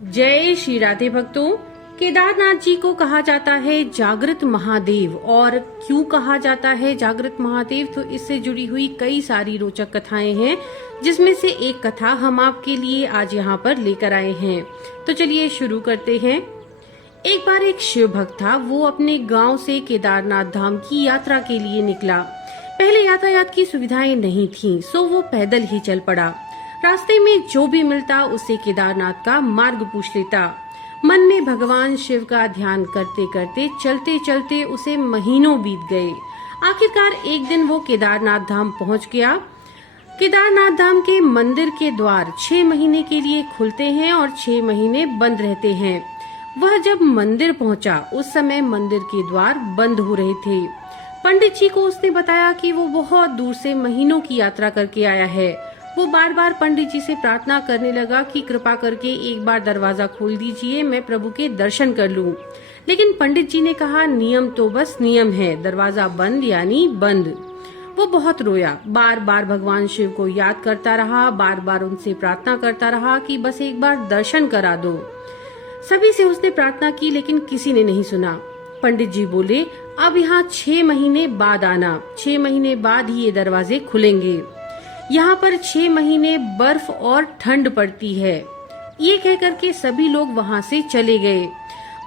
जय श्री राधे भक्तों। केदारनाथ जी को कहा जाता है जागृत महादेव। और क्यों कहा जाता है जागृत महादेव, तो इससे जुड़ी हुई कई सारी रोचक कथाएं हैं, जिसमें से एक कथा हम आपके लिए आज यहाँ पर लेकर आए हैं। तो चलिए शुरू करते हैं। एक बार एक शिव भक्त था। वो अपने गांव से केदारनाथ धाम की यात्रा के लिए निकला। पहले यातायात की सुविधाएं नहीं थीं, सो वो पैदल ही चल पड़ा। रास्ते में जो भी मिलता उससे केदारनाथ का मार्ग पूछ लेता। मन में भगवान शिव का ध्यान करते करते चलते चलते उसे महीनों बीत गए। आखिरकार एक दिन वो केदारनाथ धाम पहुंच गया। केदारनाथ धाम के मंदिर के द्वार 6 महीने के लिए खुलते हैं और 6 महीने बंद रहते हैं। वह जब मंदिर पहुंचा उस समय मंदिर के द्वार बंद हो रहे थे। पंडित जी को उसने बताया कि वो बहुत दूर से महीनों की यात्रा करके आया है। वो बार बार पंडित जी से प्रार्थना करने लगा कि कृपा करके एक बार दरवाजा खोल दीजिए, मैं प्रभु के दर्शन कर लूं। लेकिन पंडित जी ने कहा, नियम तो बस नियम है, दरवाजा बंद यानी बंद। वो बहुत रोया, बार बार भगवान शिव को याद करता रहा, बार बार उनसे प्रार्थना करता रहा कि बस एक बार दर्शन करा दो। सभी से उसने प्रार्थना की लेकिन किसी ने नहीं सुना। पंडित जी बोले, अब यहाँ 6 महीने बाद आना, 6 महीने बाद ही ये दरवाजे खुलेंगे। यहाँ पर 6 महीने बर्फ और ठंड पड़ती है। ये कह करके सभी लोग वहाँ से चले गए।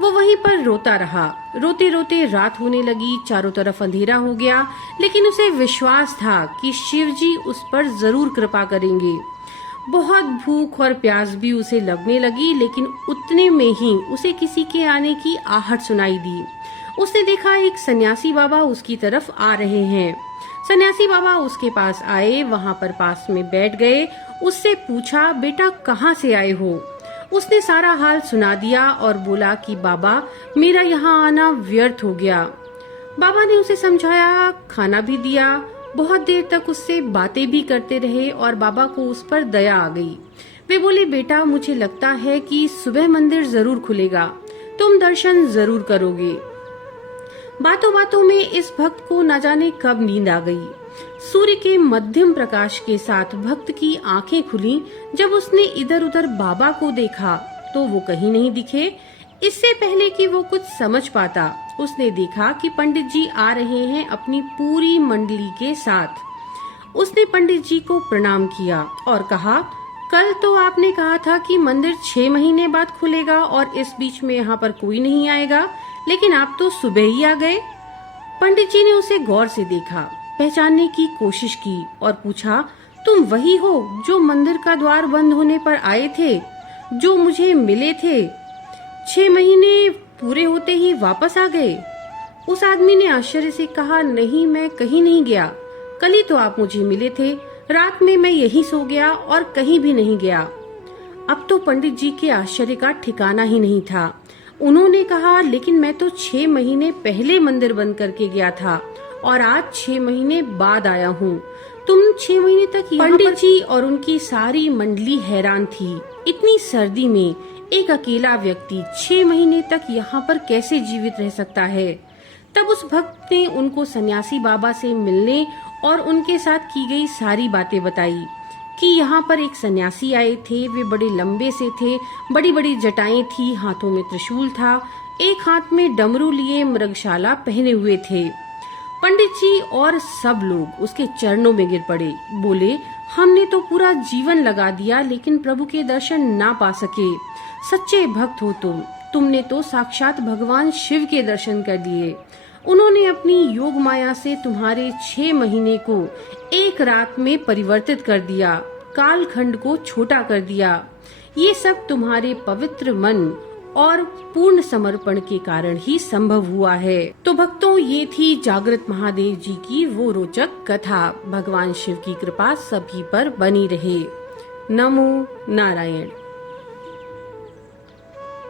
वो वहीं पर रोता रहा। रोते रोते रात होने लगी, चारों तरफ अंधेरा हो गया, लेकिन उसे विश्वास था कि शिव जी उस पर जरूर कृपा करेंगे। बहुत भूख और प्यास भी उसे लगने लगी, लेकिन उतने में ही उसे किसी के आने की आहट सुनाई दी। उसने देखा एक सन्यासी बाबा उसकी तरफ आ रहे हैं। सन्यासी बाबा उसके पास आए, वहाँ पर पास में बैठ गए। उससे पूछा, बेटा कहाँ से आए हो? उसने सारा हाल सुना दिया और बोला कि बाबा मेरा यहाँ आना व्यर्थ हो गया। बाबा ने उसे समझाया, खाना भी दिया, बहुत देर तक उससे बातें भी करते रहे और बाबा को उस पर दया आ गई। वे बोले, बेटा मुझे लगता है कि सुबह मंदिर जरूर खुलेगा, तुम दर्शन जरूर करोगे। बातों बातों में इस भक्त को न जाने कब नींद आ गई। सूर्य के मध्यम प्रकाश के साथ भक्त की आंखें खुली। जब उसने इधर उधर बाबा को देखा तो वो कहीं नहीं दिखे। इससे पहले कि वो कुछ समझ पाता, उसने देखा कि पंडित जी आ रहे हैं अपनी पूरी मंडली के साथ। उसने पंडित जी को प्रणाम किया और कहा, कल तो आपने कहा था कि मंदिर 6 महीने बाद खुलेगा और इस बीच में यहाँ पर कोई नहीं आएगा, लेकिन आप तो सुबह ही आ गए। पंडित जी ने उसे गौर से देखा, पहचानने की कोशिश की और पूछा, तुम वही हो जो मंदिर का द्वार बंद होने पर आए थे, जो मुझे मिले थे? 6 महीने पूरे होते ही वापस आ गए? उस आदमी ने आश्चर्य से कहा, नहीं, मैं कहीं नहीं गया। कल ही तो आप मुझे मिले थे, रात में मैं यहीं सो गया और कहीं भी नहीं गया। अब तो पंडित जी के आश्चर्य का ठिकाना ही नहीं था। उन्होंने कहा, लेकिन मैं तो 6 महीने पहले मंदिर बंद करके गया था और आज 6 महीने बाद आया हूँ। तुम 6 महीने तक पंडित जी और उनकी सारी मंडली हैरान थी। इतनी सर्दी में एक अकेला व्यक्ति 6 महीने तक यहाँ पर कैसे जीवित रह सकता है? तब उस भक्त ने उनको सन्यासी बाबा से मिलने और उनके साथ की गई सारी बातें बताई कि यहाँ पर एक सन्यासी आए थे। वे बड़े लंबे से थे, बड़ी बड़ी जटाएं थी, हाथों में त्रिशूल था, एक हाथ में डमरू लिए मृगशाला पहने हुए थे। पंडित जी और सब लोग उसके चरणों में गिर पड़े। बोले, हमने तो पूरा जीवन लगा दिया लेकिन प्रभु के दर्शन ना पा सके। सच्चे भक्त हो तुमने तो साक्षात भगवान शिव के दर्शन कर लिए। उन्होंने अपनी योग माया से तुम्हारे 6 महीने को एक रात में परिवर्तित कर दिया, कालखंड को छोटा कर दिया। ये सब तुम्हारे पवित्र मन और पूर्ण समर्पण के कारण ही संभव हुआ है। तो भक्तों, ये थी जागृत महादेव जी की वो रोचक कथा। भगवान शिव की कृपा सभी पर बनी रहे। नमो नारायण।